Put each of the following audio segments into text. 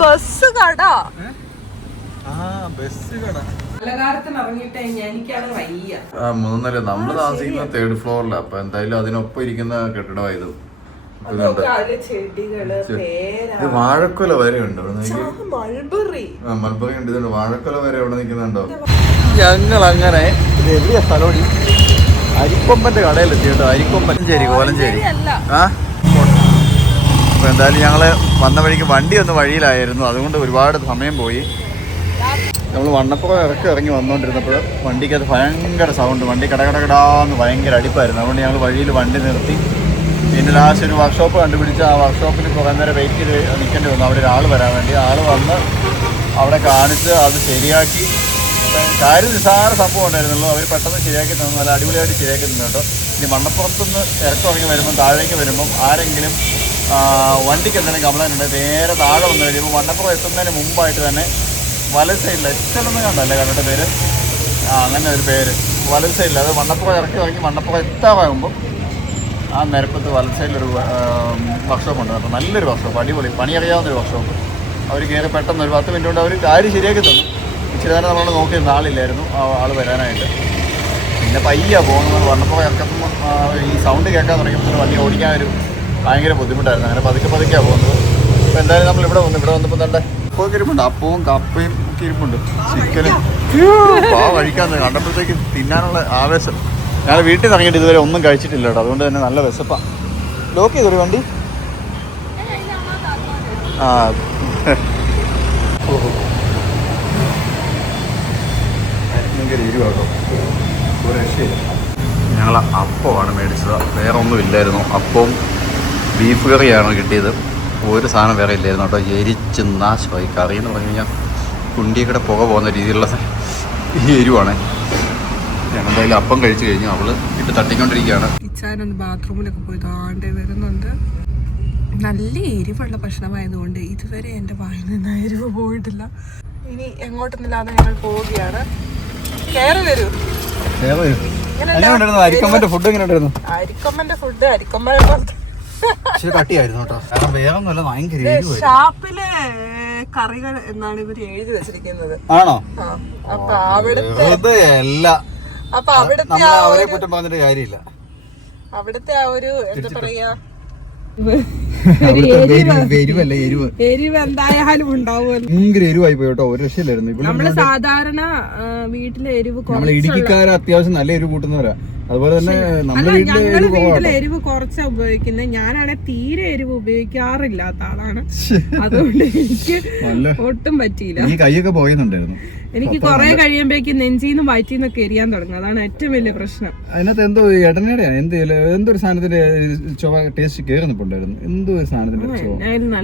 Bus കട മൂന്നല്ല നമ്മള് താമസിക്കുന്ന 3rd ഫ്ലോറിലാണ്. അപ്പൊ എന്തായാലും അതിനൊപ്പം ഇരിക്കുന്ന കെട്ടിടമാണ് ഇത്. ഇത് വാഴക്കൊല വരെ ഉണ്ട്. മൾബറി ഉണ്ട്. ഇതുണ്ട് വാഴക്കൊല വരെ എവിടെ നിൽക്കുന്നുണ്ടോ. ഞങ്ങൾ അങ്ങനെ ഇത് എവിടെയാ സ്ഥലം? അരിക്കൊമ്പന്റെ കടയിലെത്തി കേട്ടോ. അരിക്കൊമ്പൻ കോലഞ്ചേരി. അപ്പൊ എന്തായാലും ഞങ്ങള് വന്ന വഴിക്ക് വണ്ടി ഒന്ന് വഴിയിലായിരുന്നു, അതുകൊണ്ട് ഒരുപാട് സമയം പോയി. നമ്മൾ വണ്ണപ്പുറം ഇറങ്ങി വന്നുകൊണ്ടിരുന്നപ്പോൾ വണ്ടിക്ക് അത് ഭയങ്കര സൗണ്ട്, വണ്ടി കടകടകടാന്ന് ഭയങ്കര അടിപ്പായിരുന്നു. അതുകൊണ്ട് ഞങ്ങൾ വഴിയിൽ വണ്ടി നിർത്തി. പിന്നെ ലാസ്റ്റ് ഒരു വർക്ക്ഷോപ്പ് കണ്ടുപിടിച്ച് ആ വർക്ക്ഷോപ്പിൽ കുറേ നേരം വെയിറ്റ് ചെയ്ത് നിൽക്കേണ്ടി വന്നു. അവിടെ ഒരാൾ വരാൻ വേണ്ടി. ആൾ വന്ന് അവിടെ കാണിച്ച് അത് ശരിയാക്കി. കാര്യം നിസ്സാര സംഭവം ഉണ്ടായിരുന്നുള്ളൂ. അവർ പെട്ടെന്ന് ശരിയാക്കി തന്നു, നല്ല അടിപൊളിയായിട്ട് ശരിയാക്കി തന്നു കേട്ടോ. ഇനി മണ്ണപ്പുറത്തുനിന്ന് ഇറങ്ങി വരുമ്പം താഴേക്ക് വരുമ്പം ആരെങ്കിലും വണ്ടിക്ക് എന്തെങ്കിലും കംപ്ലൈൻറ്റ് ഉണ്ടെങ്കിൽ നേരെ താഴെ വന്നു കഴിയുമ്പോൾ മണ്ണപ്പുറം എത്തുന്നതിന് മുമ്പായിട്ട് തന്നെ വലത് സൈഡിൽ എച്ചലെന്ന് കണ്ടല്ലേ കണ്ടിട്ട് പേര്, അങ്ങനെ ഒരു പേര് വലത് സൈഡിൽ. അത് മണ്ണപ്പുറം ഇറങ്ങി മണ്ണപ്പുറം എത്താറാകുമ്പം ആ നിരപ്പത്ത് വലത് സൈഡിലൊരു വർക്ക്ഷോപ്പ് ഉണ്ട് കേട്ടോ. നല്ലൊരു വർക്ക്ഷോപ്പ്, അടിപൊളി പണി അറിയാവുന്നൊരു വർക്ക്ഷോപ്പ്. അവർ കയറി പെട്ടെന്ന് ഒരു 10 മിനിറ്റ് കൊണ്ട് അവർ കാര്യം ശരിയാക്കി തന്നു. ഇച്ചിരി നേരം നമ്മൾ നോക്കിയിരുന്ന ആളില്ലായിരുന്നു, ആൾ വരാനായിട്ട്. പിന്നെ പയ്യ പോകുന്നത് വണ്ണപ്പുറം ഇറക്കുമ്പോൾ ഈ സൗണ്ട് കേൾക്കാൻ തുടങ്ങിയപ്പോൾ വണ്ടി ഓടിക്കാനൊരു ഭയങ്കര ബുദ്ധിമുട്ടായിരുന്നു. അങ്ങനെ പതുക്കെയാണ് പോകുന്നത്. അപ്പോൾ എന്തായാലും നമ്മൾ ഇവിടെ വന്നപ്പോൾ തന്നെ അപ്പവും ഇരിപ്പുണ്ട്, അപ്പവും കപ്പയും ഒക്കെ ഇരിപ്പുണ്ട്, ചിക്കനും കഴിക്കാൻ കണ്ടപ്പോഴത്തേക്ക് തിന്നാനുള്ള ആവേശം. ഞങ്ങൾ വീട്ടിൽ നിന്ന് ഇറങ്ങിയിട്ട് ഇതുവരെ ഒന്നും കഴിച്ചിട്ടില്ല കേട്ടോ. അതുകൊണ്ട് തന്നെ നല്ല വിശപ്പാണ്. ലോക്ക് ചെയ്തൊരു വണ്ടി ഭയങ്കര ഇരുവാട്ടോ, ഒരു രക്ഷയില്ല. ഞങ്ങൾ അപ്പമാണ് മേടിച്ചത്, വേറെ ഒന്നും ഇല്ലായിരുന്നു. അപ്പവും ബീഫ് കറിയാണ് കിട്ടിയത്. ഒരു സാധനം വേറെ ഇല്ലായിരുന്നു കേട്ടോ. എരിച്ച് നാശമായി. കറി എന്ന് പറഞ്ഞു കഴിഞ്ഞാൽ കുണ്ടിയൊക്കെ പുക പോകുന്ന രീതിയിലുള്ള ഈ എരിവാണ്. എന്തായാലും അപ്പം കഴിച്ചു കഴിഞ്ഞു. അവള് ഇട്ട് തട്ടിക്കൊണ്ടിരിക്കുകയാണ്. ഇച്ചാനൊന്ന് ബാത്റൂമിലൊക്കെ പോയി താണ്ടേ വരുന്നുണ്ട്. നല്ല എരിവുള്ള ഭക്ഷണമായതുകൊണ്ട് ഇതുവരെ എൻ്റെ വായിൽ നിന്ന് എരിവ് പോയിട്ടില്ല. ഇനി എങ്ങോട്ടൊന്നുമില്ലാതെ ഞങ്ങൾ പോവുകയാണ്. കയറി വരൂ. അരിക്കൊമ്പന്റെ ഫുഡ് എങ്ങനെ ഉണ്ടായിരുന്നു? അരിക്കൊമ്പന്റെ ഫുഡ് അരിക്കൊമ്പനെ കട്ടിയായിരുന്നു കേട്ടോ. കാരണം വേറെ ഒന്നുമല്ല, ഭയങ്കര ഷാപ്പിലെ കറികൾ എന്നാണ് ഇവര് എഴുതി വെച്ചിരിക്കുന്നത്. ആണോ? അപ്പൊ അവിടുത്തെ അവരെ കുറ്റം പറഞ്ഞിട്ട് കാര്യമില്ല. അവിടുത്തെ ആ ഒരു എന്താ പറയാ, എരിവ് എന്തായാലും ഉണ്ടാവുമല്ലോ. ഭയങ്കര എരിവായി പോയി കേട്ടോ. ഒരു രക്ഷയില്ലായിരുന്നു. നമ്മള് സാധാരണ വീട്ടിലെ എരിവ് ഇടുക്കിക്കാര് അത്യാവശ്യം നല്ല എരിവ് കൂട്ടുന്നവരാ. അതുപോലെ തന്നെ ഞങ്ങള് വീട്ടിലെ എരിവ് കുറച്ചാ ഉപയോഗിക്കുന്നത്. ഞാനാണെ തീരെ എരിവ് ഉപയോഗിക്കാറില്ലാത്ത ആളാണ്. അതുകൊണ്ട് എനിക്ക് ഒട്ടും പറ്റിയില്ല. കൈയൊക്കെ പോയെന്നുണ്ടായിരുന്നു. എനിക്ക് കുറെ കഴിയുമ്പോഴേക്കും നെഞ്ചിന്നും വയറ്റിന്നൊക്കെ എരിയാൻ തുടങ്ങും. അതാണ് ഏറ്റവും വലിയ പ്രശ്നം. അതിനകത്ത് എന്തോ എടനടയാണ് എന്തൊരു സാധനത്തിന്റെ ടേസ്റ്റ് കേറുന്നിട്ടുണ്ടായിരുന്നു. എന്തോ ഒരു സാധനത്തിന്റെ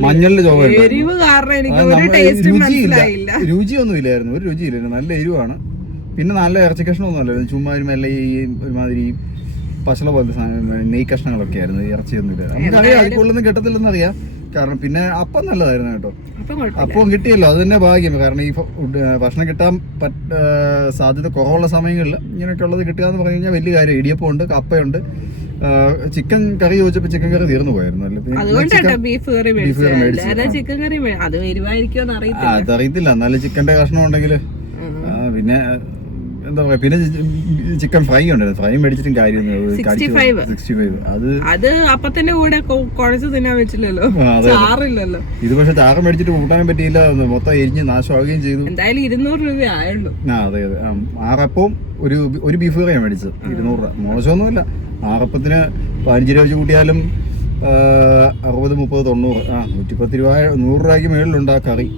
മഞ്ഞളിന്റെ ചുവ. എരിവ് കാരണം എനിക്ക് ഒരു ടേസ്റ്റ് മനസ്സിലായില്ല. രുചിയൊന്നും ഇല്ലായിരുന്നു, ഒരു രുചിയില്ലായിരുന്നു. നല്ല എരിവാണ്. പിന്നെ നല്ല ഇറച്ചി കഷ്ണമൊന്നും അല്ലായിരുന്നു. ചുമ്മാ മെല്ലെ ഈ ഒരുമാതിരി പശല പോലത്തെ സാധനം നെയ് കഷ്ണങ്ങളൊക്കെ ആയിരുന്നു. ഇറച്ചിയൊന്നും ഇല്ലായിരുന്നു. നമുക്കറിയാം അതിക്കുള്ളൊന്നും കിട്ടത്തില്ലെന്ന് അറിയാം. കാരണം പിന്നെ അപ്പം നല്ലതായിരുന്നു കേട്ടോ. അപ്പം കിട്ടിയല്ലോ, അത് തന്നെ ഭാഗ്യം. കാരണം ഈ ഭക്ഷണം കിട്ടാൻ സാധ്യത കുറവുള്ള സമയങ്ങളിൽ ഇങ്ങനെയൊക്കെ ഉള്ളത് കിട്ടുക എന്ന് പറഞ്ഞു കഴിഞ്ഞാൽ വലിയ കാര്യം. ഇടിയപ്പം ഉണ്ട്, കപ്പയുണ്ട്. ചിക്കൻ കറി ചോദിച്ചപ്പോൾ ചിക്കൻ കറി തീർന്നു പോയിരുന്നു. അതറിയത്തില്ല. എന്നാലും ചിക്കന്റെ കഷ്ണം ഉണ്ടെങ്കിൽ പിന്നെ എന്താ പറയാ. പിന്നെ ചിക്കൻ ഫ്രൈ ഉണ്ടായിരുന്നു. ഫ്രൈ മേടിച്ചിട്ടും കാര്യമൊന്നും 65 അത് അപ്പത്തിന്റെ കൂടെ കുഴച്ച് തിന്നാൻ പറ്റില്ലല്ലോ, ചാറില്ലല്ലോ. ഇത് പക്ഷെ ചാറ് മേടിച്ചിട്ട് കൂട്ടാനും പറ്റിയില്ല. മൊത്തം എരിഞ്ഞ് നാശമാവുകയും ചെയ്തു. എന്തായാലും 200 രൂപ ആയുള്ളൂ. അതെ 6 ഒരു ബീഫ് കറിയാണ് മേടിച്ചത്. 200 രൂപ മോശമൊന്നുമില്ല. 6 15 രൂപ വെച്ച് കൂട്ടിയാലും 60, 30, 90 110 രൂപ 100 രൂപയ്ക്ക് മേളിലുണ്ട് ആ കറി.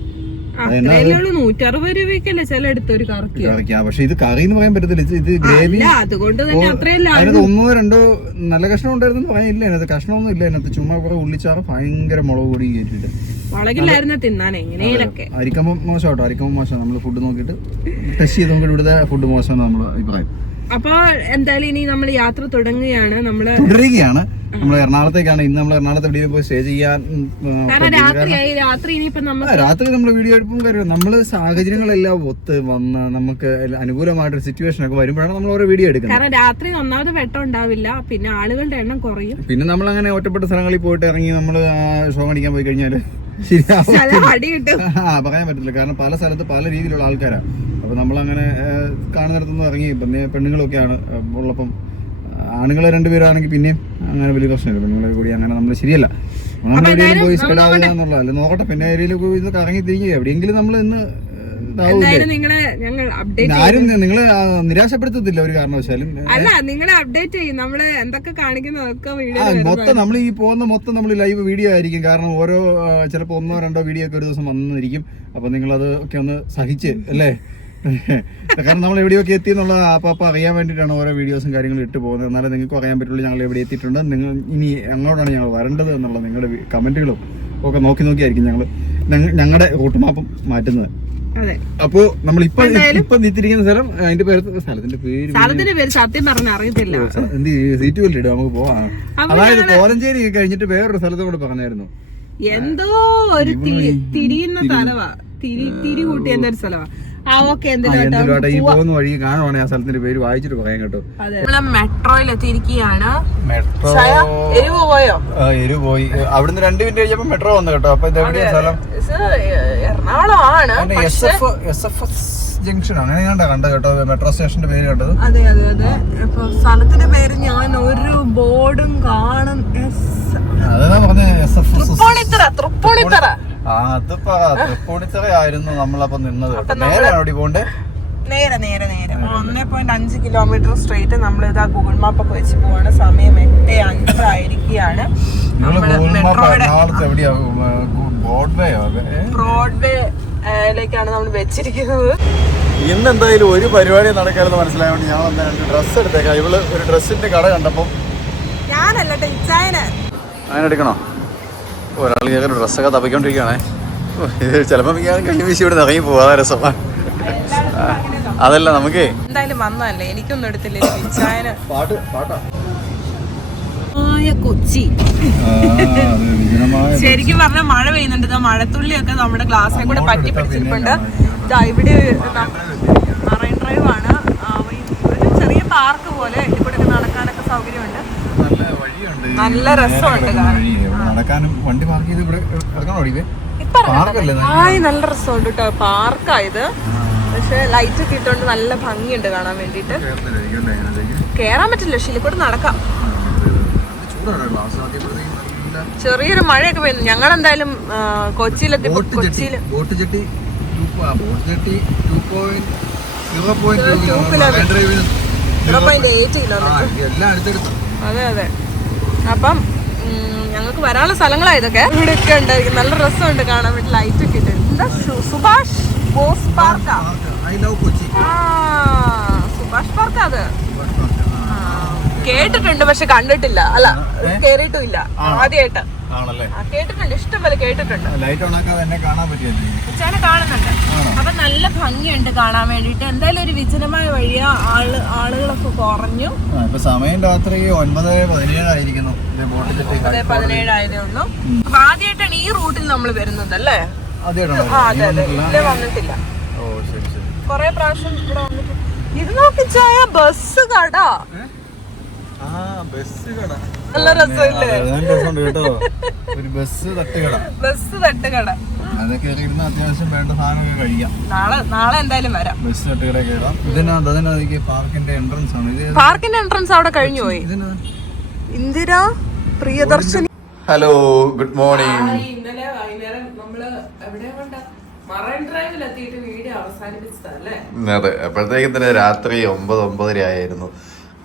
160 രൂപയ്ക്കല്ലേ ചിലടുത്ത് ഒരു കറിക്ക്. പക്ഷെ ഇത് കറി എന്ന് പറയാൻ പറ്റത്തില്ല. ഇത് ഗ്രേവി. അതുകൊണ്ട് തന്നെ അതിനകത്ത് 1-2 നല്ല കഷ്ണം ഉണ്ടായിരുന്നു പറയാനില്ല. അതിനകത്ത് കഷ്ണമൊന്നും ഇല്ല. അതിനകത്ത് ചുമ്മാ കുറെ ഉള്ളിച്ചാറ് ഭയങ്കര മുളക് പൊടി കയറ്റിട്ട് മുളകില്ലായിരുന്നു തിന്നാൻ എങ്ങനെയൊക്കെ. അരിക്കമ്പം മോശം കേട്ടോ. അരിക്കമ്പം മോശം. നമ്മൾ ഫുഡ് നോക്കിയിട്ട് ടെസ്റ്റ് ചെയ്ത് നോക്കിയിട്ട് ഇവിടുത്തെ ഫുഡ് മോശം നമ്മൾ അഭിപ്രായം. അപ്പൊ എന്തായാലും ഇനി നമ്മൾ യാത്ര തുടങ്ങുകയാണ്. നമ്മൾ എറണാകുളത്തേക്കാണ്. ഇന്ന് നമ്മൾ എറണാകുളത്ത് എവിടെയും പോയി സ്റ്റേ ചെയ്യാൻ. രാത്രി നമ്മൾ വീഡിയോ എടുപ്പും കാര്യം നമ്മൾ സാഹചര്യങ്ങളെല്ലാം ഒത്ത് വന്ന് നമുക്ക് അനുകൂലമായിട്ടൊരു സിറ്റുവേഷൻ ഒക്കെ വരുമ്പോഴാണ് നമ്മൾ ഓരോ വീഡിയോ എടുക്കുന്നത്. കാരണം രാത്രി ഒന്നാമത് വെട്ടം ഉണ്ടാവില്ല, പിന്നെ ആളുകളുടെ എണ്ണം കുറയും. പിന്നെ നമ്മൾ അങ്ങനെ ഒറ്റപ്പെട്ട സ്ഥലങ്ങളിൽ പോയിട്ട് ഇറങ്ങി നമ്മൾ ഷോ അടിക്കാൻ പോയി കഴിഞ്ഞാൽ പറയാൻ പറ്റില്ല. കാരണം പല സ്ഥലത്ത് പല രീതിയിലുള്ള ആൾക്കാരാണ്. അപ്പൊ നമ്മളങ്ങനെ കാണുന്നിടത്തൊന്നും ഇറങ്ങി പെണ്ണുങ്ങളൊക്കെയാണ് ഉള്ളപ്പം. ആണുങ്ങൾ രണ്ടുപേരാണെങ്കിൽ പിന്നെയും അങ്ങനെ വലിയ പ്രശ്നമില്ല. പെണ്ണുങ്ങളെ കൂടി അങ്ങനെ നമ്മൾ ശരിയല്ല. നമ്മൾ എവിടെയെങ്കിലും പോയി സ്പ്രെഡ് ആവില്ല എന്നുള്ളതല്ല. നോക്കട്ടെ, പിന്നെ ഏരിയയിലൊക്കെ ഇത് കറങ്ങി തിരിഞ്ഞ് എവിടെയെങ്കിലും നമ്മൾ ഇന്ന് ആരും നിങ്ങളെ നിരാശപ്പെടുത്തത്തില്ല ഒരു കാരണവശാലും. അല്ല, നിങ്ങളെ അപ്ഡേറ്റ് ചെയ്യും. നമ്മള് എന്തൊക്കെ കാണിക്കുന്നതൊക്കെ മൊത്തം നമ്മൾ ഈ പോകുന്ന മൊത്തം നമ്മൾ ലൈവ് വീഡിയോ ആയിരിക്കും. കാരണം ഓരോ ചിലപ്പോൾ 1-2 വീഡിയോ ഒക്കെ ഒരു ദിവസം വന്നിരിക്കും. അപ്പൊ നിങ്ങളത് ഒക്കെ ഒന്ന് സഹിച്ച് അല്ലേ. കാരണം നമ്മൾ എവിടെയൊക്കെ എത്തി എന്നുള്ള അപ്പം അറിയാൻ വേണ്ടിയിട്ടാണ് ഓരോ വീഡിയോസും കാര്യങ്ങളും ഇട്ട് പോകുന്നത്. എന്നാലും നിങ്ങൾക്ക് അറിയാൻ പറ്റുള്ളൂ ഞങ്ങൾ എവിടെ എത്തിയിട്ടുണ്ട്, നിങ്ങൾ ഇനി എങ്ങോട്ടാണ് ഞങ്ങൾ വരേണ്ടത് എന്നുള്ള നിങ്ങളുടെ കമന്റുകളും ഒക്കെ നോക്കിയായിരിക്കും ഞങ്ങളുടെ റൂട്ട് മാപ്പും മാറ്റുന്നത്. അപ്പോ നമ്മൾ ഇപ്പൊ നിത്തിരിക്കുന്ന സ്ഥലം, അതിന്റെ സ്ഥലത്തിന്റെ പേര് സത്യം പറഞ്ഞ അറിയത്തില്ല. എന്ത് സീറ്റ് ബെൽറ്റ് ഇടും, നമുക്ക് പോവാം. അതായത് കോലഞ്ചേരി കഴിഞ്ഞിട്ട് വേറൊരു സ്ഥലത്ത് കൂടെ പറഞ്ഞായിരുന്നു. എന്തോ ഒരു തിരിയുന്ന സ്ഥലവാ, തിരി കൂട്ടിയ ഒരു സ്ഥലവാ. ഈ പോകുന്ന വഴി കാണുവാണ് ആ സ്ഥലത്തിന്റെ പേര് വായിച്ചിട്ട് പറയാൻ കേട്ടോ. മെട്രോയിൽ എത്തിയിരിക്കുകയാണ്. മെട്രോ എരിവ് പോയി. അവിടുന്ന് 2 മിനിറ്റ് കഴിഞ്ഞപ്പോ മെട്രോ വന്നു കേട്ടോ. അപ്പൊ ഇത് എവിടെയാ സ്ഥലം? എറണാകുളമാണ്. SFS ജംഗ്ഷൻ അങ്ങനെ കണ്ടത് കേട്ടോ, മെട്രോ സ്റ്റേഷന്റെ പേര് കേട്ടത്. അതെ അതെ അതെ. ഇപ്പൊ സ്ഥലത്തിന്റെ പേര് ഞാൻ ഒരു ബോർഡും കാണും. അതാ പറഞ്ഞ തൃപ്പൂണിത്തറ. തൃപ്പൂണിത്തറ ആയിരുന്നു നമ്മളപ്പോ നിന്നത്. നേരെ അവിടെ പോണ്ടേ? നേരെ 1.5 കിലോമീറ്റർ സ്ട്രെയിറ്റ്. നമ്മൾ ഇതാ ഗൂഗിൾ മാപ്പ് ഒക്കെ വെച്ച് പോവാണ്. സമയം 8:05 ആയിരിക്കുകയാണ്. ബ്രോഡ്വേയിലേക്കാണ് നമ്മൾ വെച്ചിരിക്കുന്നത്. ഇന്ന് എന്തായാലും ഒരു പരിപാടി നടക്കാമെന്ന് മനസ്സിലായതുകൊണ്ട് ഞാൻ 2 ഡ്രസ്സ് എടുത്തേക്കാം. ഇവള് ഒരു ഡ്രസ്സിന്റെ കട കണ്ടപ്പോ ഞാനല്ല അങ്ങനെ എടുക്കണോ? ഒരാൾ കേൾക്കാൻ ഡ്രസ്സൊക്കെ തപ്പിക്കൊണ്ടിരിക്കുകയാണേ. ചിലപ്പോൾ കഴിഞ്ഞ വീശി ഇവിടെ ഇറങ്ങി പോവാ രസമാണ്. അതല്ല നമുക്ക് എന്തായാലും വന്നതല്ലേ, എനിക്കൊന്നും എടുത്തില്ല. കൊച്ചി ശരിക്കും പറഞ്ഞാൽ മഴ പെയ്യുന്നുണ്ട്. മഴത്തുള്ളിയൊക്കെ നമ്മുടെ ഗ്ലാസ്സിനെ കൂടെ പറ്റി പിടിച്ചിട്ടുണ്ട്. ഇവിടെ മറൈൻ ഡ്രൈവ് ആണ്. ഒരു ചെറിയ പാർക്ക് പോലെ ഇവിടെ നടക്കാനൊക്കെ സൗകര്യമുണ്ട്. നല്ല രസമുണ്ട് നടക്കാനും. വണ്ടി പാർക്ക് ചെയ്ത് ഇവിടെ നല്ല രസമുണ്ട് കേട്ടോ. പാർക്കായത്, പക്ഷെ ലൈറ്റ് ഒക്കെ ഇട്ടുകൊണ്ട് നല്ല ഭംഗിയുണ്ട് കാണാൻ വേണ്ടിട്ട്. കേറാൻ പറ്റില്ല, പക്ഷെ ഇതിൽ കൂടെ നടക്കാം. ചെറിയൊരു മഴയൊക്കെ പെയ്യുന്നു. ഞങ്ങൾ എന്തായാലും കൊച്ചിയിലെത്തി. കൊച്ചിയിൽ അതെ അതെ. അപ്പം ഞങ്ങൾക്ക് വരാനുള്ള സ്ഥലങ്ങളാണ് ഇതൊക്കെ. ഇവിടെ ഒക്കെ ഉണ്ടായിരിക്കും. നല്ല രസമുണ്ട് കാണാൻ വേണ്ടി. ലൈറ്റ് ഒക്കെ ഇട്ട്. എന്താ സുഭാഷ് ബോസ് പാർക്കാ? സുഭാഷ് പാർക്കാ അത്. കേട്ടിട്ടുണ്ട് പക്ഷെ കണ്ടിട്ടില്ല. അല്ല, കേറിയിട്ടും ഇല്ല. ആദ്യമായിട്ട് കേട്ടിട്ടുണ്ട്. ഇഷ്ടംപോലെ കേട്ടിട്ടുണ്ട്. ഉച്ചനെ കാണുന്നുണ്ട്. അപ്പൊ നല്ല ഭംഗിയുണ്ട് കാണാൻ വേണ്ടിട്ട്. എന്തായാലും ഒരു വിജനമായ വഴിയാ. ആളുകളൊക്കെ കുറഞ്ഞു. സമയം രാത്രി 9:17 ആയിരിക്കുന്നു. 9:17 ആയതേ ഉള്ളൂ. അപ്പൊ ആദ്യമായിട്ടാണ് ഈ റൂട്ടിൽ നമ്മൾ വരുന്നത് അല്ലേ? അതെ അതെ. ഇതിലെ വന്നിട്ടില്ല. കൊറേ പ്രാവശ്യം ഇവിടെ വന്നിട്ട്. ഇത് നോക്കിച്ചായ ബസ് കട. നല്ല രസമില്ലേ? ഒരു ബസ് തട്ടുകട. അതൊക്കെ അത്യാവശ്യം വേണ്ട സാധനമൊക്കെ കഴിക്കാം. നാളെ എന്തായാലും വരാം. ബസ് തട്ടുകട കയറാം. ഇതിനകത്ത് പാർക്കിന്റെ എൻട്രൻസ് ആണ്. പാർക്കിന്റെ എൻട്രൻസ് അവിടെ കഴിഞ്ഞു പോയി. Indira Priyadarshini. Hello, good morning. ഇന്നലെ വൈകുന്നേരം നമ്മള് മറൈൻ ഡ്രൈവിൽ എത്തിയിട്ട് വീഡിയോ അവസാനിപ്പിച്ചതല്ലേ? അതെ, അപ്പോഴത്തേക്കും തന്നെ രാത്രി 9:09 ആയിരുന്നു.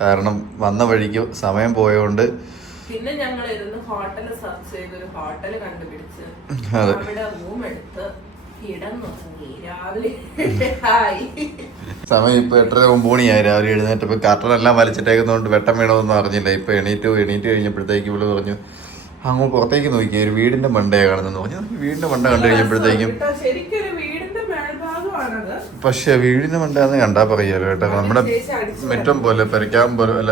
കാരണം വന്ന വഴിക്ക് സമയം പോയോണ്ട് പിന്നെ ഞങ്ങൾ ഇരുന്ന് ഹോട്ടൽ സെർച്ച് ചെയ്ത് ഒരു ഹോട്ടൽ കണ്ടുപിടിച്ച് അവിടെ റൂം എടുത്ത് കിടന്നുറങ്ങി. രാവിലെ സമയം ഇപ്പൊ 8:09 രാവിലെ എഴുന്നേറ്റപ്പോ കർട്ടനെല്ലാം വലിച്ചിട്ടേക്കുന്നതുകൊണ്ട് വെട്ടം വീണോന്നും അറിഞ്ഞില്ല. ഇപ്പൊ എണീറ്റ് കഴിഞ്ഞപ്പോഴത്തേക്ക് ഇവള് പറഞ്ഞു അങ്ങോട്ട് പുറത്തേക്ക് നോക്കിയ ഒരു വീടിന്റെ മണ്ടയെ കാണുന്നെന്ന് പറഞ്ഞു. വീടിന്റെ മണ്ട കണ്ടു കഴിഞ്ഞപ്പോഴത്തേക്കും ശരിക്കും വീടിന്റെ മേൽഭാഗം പാടാണത്. പക്ഷെ വീടിന് മണ്ടാന്ന് കണ്ടാ പറയാലോ കേട്ടോ. നമ്മുടെ മുറ്റം പോലെ പരിക്കാൻ പോലെ അല്ല.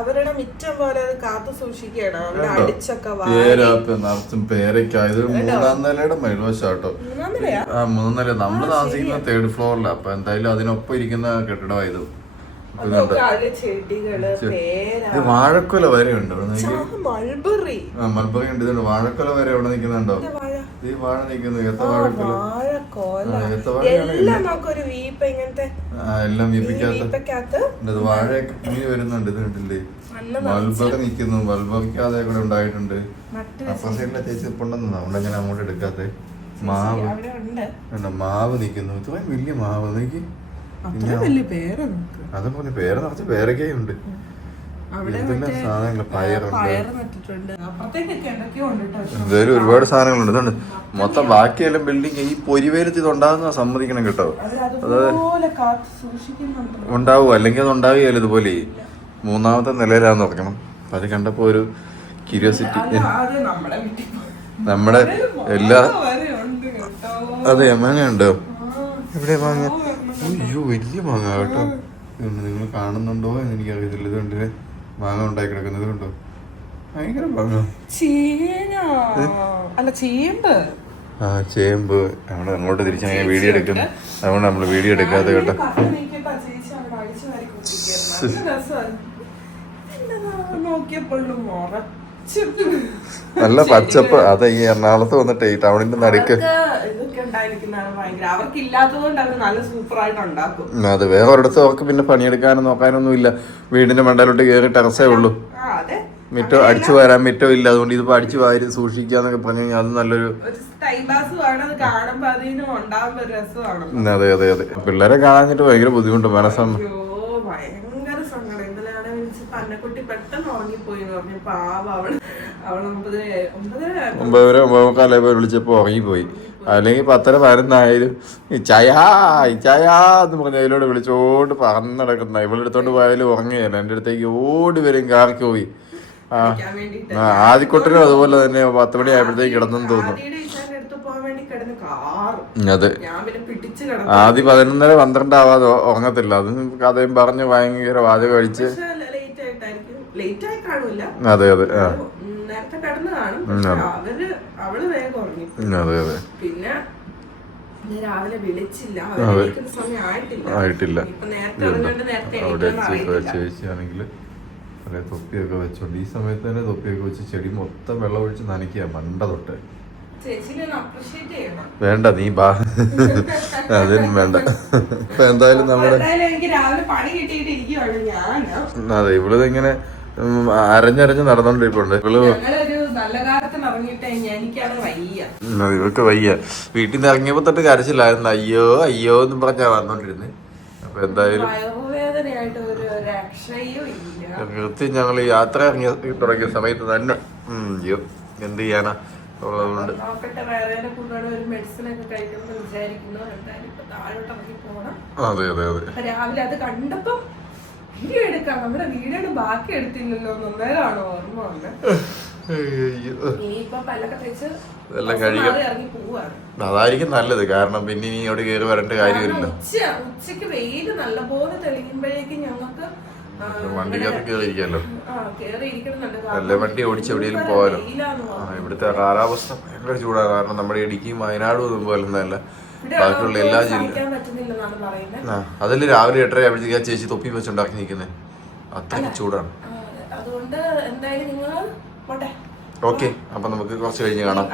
അവരുടെ മിറ്റം പോലെ അത് കാത്തു സൂക്ഷിക്കണം. അവിടെ അടിച്ചൊക്കെ പേരൊക്കെ നിറച്ചും പേരൊക്കെ. ഇത് 3-ാം നിലയുടെ മേൽവശാട്ടോ. 3-ാം നില. നമ്മള് താമസിക്കുന്ന 3rd ഫ്ലോറിലാണ്. അപ്പൊ എന്തായാലും അതിനൊപ്പം ഇരിക്കുന്ന കെട്ടിടമായത്. ഇത് വാഴക്കൊല വരെ ഉണ്ട്. മൾബറി ഉണ്ട്. ഇതുണ്ട് വാഴക്കൊല വരെ എവിടെ നിൽക്കുന്നുണ്ടോ? ഈ വാഴ നിൽക്കുന്നു. ഏത്ത വാഴക്കൊല. എല്ലാം വീപ്പിക്കകത്ത് വാഴയൊക്കെ കുഞ്ഞി വരുന്നുണ്ട്. ഇത് കണ്ടില്ലേ? മൾബറി നിൽക്കുന്നു. മൾബറിക്കാതെ കൂടെ ഉണ്ടായിട്ടുണ്ട്. അപ്പുറത്തെ ചേച്ചി ഇപ്പുണ്ടെന്ന് നമ്മളെങ്ങനെ അങ്ങോട്ട് എടുക്കാത്ത മാവ് നിൽക്കുന്നു. ഇത്രയും വലിയ മാവ് നോക്കി. അതേപോലെ പേര നിറച്ച് പേരൊക്കെയുണ്ട്. സാധനങ്ങൾ എന്തായാലും ഒരുപാട് സാധനങ്ങളുണ്ട്. ഇതുണ്ട് മൊത്തം. ബാക്കിയെല്ലാം ബിൽഡിങ് ഈ പൊരിവേലത്ത് ഇതുണ്ടാകുന്ന സമ്മതിക്കണം കേട്ടോ. അതായത് ഉണ്ടാവും, അല്ലെങ്കിൽ അത് ഉണ്ടാവുകയല്ലോ. ഇതുപോലെ 3-ാമത്തെ നിലയിലാന്ന് പറയണം. അപ്പൊ അത് കണ്ടപ്പോ ഒരു ക്യൂരിയോസിറ്റി. നമ്മുടെ എല്ലാ അതെ മാങ്ങയുണ്ടോ? എവിടെ മാങ്ങ? അയ്യോ വലിയ മാങ്ങ കേട്ടോ. ഇതുണ്ട്. നിങ്ങൾ കാണുന്നുണ്ടോ എന്ന് എനിക്കറിയത്തില്ല. ഇതുണ്ട് മാങ്ങ ഉണ്ടായി കിടക്കുന്നത് കണ്ടോ? ഭയങ്കര മാങ്ങ. ചേമ്പ്. നമ്മള് അങ്ങോട്ട് തിരിച്ച് വീഡിയോ എടുക്കുന്നു. അതുകൊണ്ട് നമ്മള് വീഡിയോ എടുക്കാതെ കേട്ടോ. നല്ല പച്ചപ്പ്. അതെ ഈ എറണാകുളത്ത് വന്നിട്ട് ഈ ടൗണിന്റെ നടുക്ക്. അതെ വേറെ ഒരിടത്ത് അവർക്ക് പിന്നെ പണിയെടുക്കാനും നോക്കാനൊന്നും ഇല്ല. വീടിന്റെ മണ്ടയിലോട്ട് കയറി ടെറസേ ഉള്ളൂ. മിറ്റം അടിച്ചു വാരാൻ മിറ്റം ഇല്ല. അതുകൊണ്ട് ഇതിപ്പോ അടിച്ചു വാരി സൂക്ഷിക്കാന്നൊക്കെ പറഞ്ഞു കഴിഞ്ഞാൽ അത് നല്ലൊരു. അതെ അതെ അതെ. പിള്ളേരെ കാണാഞ്ഞിട്ട് ഭയങ്കര ബുദ്ധിമുട്ട് മനസ്സാണ്. പന്നക്കുട്ടി പെട്ടെന്ന് ഉറങ്ങിപ്പോയി പറഞ്ഞു. പാവ അവള് 9:45 വിളിച്ചപ്പോ ഉറങ്ങിപ്പോയി. അല്ലെങ്കിൽ 10:11 ഇച്ചായാ എന്ന് പറഞ്ഞ അതിലൂടെ വിളിച്ചോണ്ട് പറന്നടക്കുന്ന. ഇവളെടുത്തോണ്ട് പോയാലും ഉറങ്ങിയല്ല. എൻ്റെ അടുത്തേക്ക് ഓടി വരും. കാറിക്ക് പോയി. ആദ്യക്കൊട്ടനും അതുപോലെ തന്നെ 10 മണി ആയപ്പോഴത്തേക്ക് കിടന്നെന്ന് തോന്നുന്നു. അതെ ആദ്യം 11:30-12 ആവാതെ ഉറങ്ങത്തില്ല. അത് കഥയും പറഞ്ഞ് ഭയങ്കര വാചകം അടിച്ച്. അതെ അതെ നേരത്തെ കിടന്ന് കാണും. അവള് വേഗം ഉറങ്ങി. അതെ അതെ. പിന്നെ രാവിലെ വിളിച്ചില്ല. ആയിട്ടില്ല. അവിടെ ചേച്ചിയാണെങ്കിൽ അല്ലെ തൊപ്പിയൊക്കെ വെച്ചോണ്ട് ഈ സമയത്ത് തന്നെ തൊപ്പിയൊക്കെ വെച്ച് ചെടി മൊത്തം വെള്ളം ഒഴിച്ച് നനയ്ക്കുക മണ്ട തൊട്ട്. വേണ്ട നീ ബാ. അതിനും വേണ്ട. ഇപ്പൊ എന്തായാലും നമ്മുടെ അതെ ഇവള് ഇങ്ങനെ അരഞ്ഞരഞ്ഞ് നടന്നോണ്ടിരിപ്പുണ്ട്. ഇവക്ക് വയ്യ. വീട്ടിൽ നിന്ന് ഇറങ്ങിയപ്പോ തൊട്ട് കരച്ചില്ലായിരുന്നു. അയ്യോ അയ്യോ എന്നും പറഞ്ഞാ വന്നോണ്ടിരുന്നത്. അപ്പൊ എന്തായാലും കൃത്യം ഞങ്ങൾ യാത്ര ഇറങ്ങി തുടങ്ങിയ സമയത്ത് തന്നെ അയ്യോ എന്ത് ചെയ്യാനാ ഉള്ളതുകൊണ്ട്. അതെ അതെ അതെ. രാവിലെ അത് കണ്ടപ്പോ വീഡിയോ എടുക്കാം. നമ്മുടെ വീഡിയോയുടെ ബാക്കി എടുത്തില്ലല്ലോ എന്നേരമാണ് ഓർമ്മ വന്നത്. ഇനിയിപ്പോ പല്ലൊക്കെ തേച്ച് ഇറങ്ങി പോവാണ്. അതായിരിക്കും നല്ലത്. കാരണം പിന്നെ ഇനി അവിടെ കയറി വരേണ്ട കാര്യമില്ല. ഉച്ചക്ക് വെയില് നല്ലപോലെ തെളിയുമ്പോഴേക്കും ഞങ്ങൾക്ക് വണ്ടിക്കകത്ത് കയറിയിരിക്കാമല്ലോ. അല്ലെ വണ്ടി ഓടിച്ച് എവിടെയെങ്കിലും പോകാനോ. ഇവിടുത്തെ കാലാവസ്ഥ ഭയങ്കര ചൂടാണ്. കാരണം നമ്മുടെ ഇടുക്കിയും വയനാടും ഒന്നും പോലൊന്നല്ല. ബാക്കിയുള്ള എല്ലാ ജില്ലയും അതല്ലേ രാവിലെ 8:30 ആവുമ്പോഴത്തേക്ക് ആ ചേച്ചി തൊപ്പി വെച്ചുണ്ടാക്കി നിൽക്കുന്നത്. അത്രയ്ക്ക് ചൂടാണ്. ഓക്കെ അപ്പൊ നമുക്ക് കുറച്ച് കഴിഞ്ഞ് കാണാം.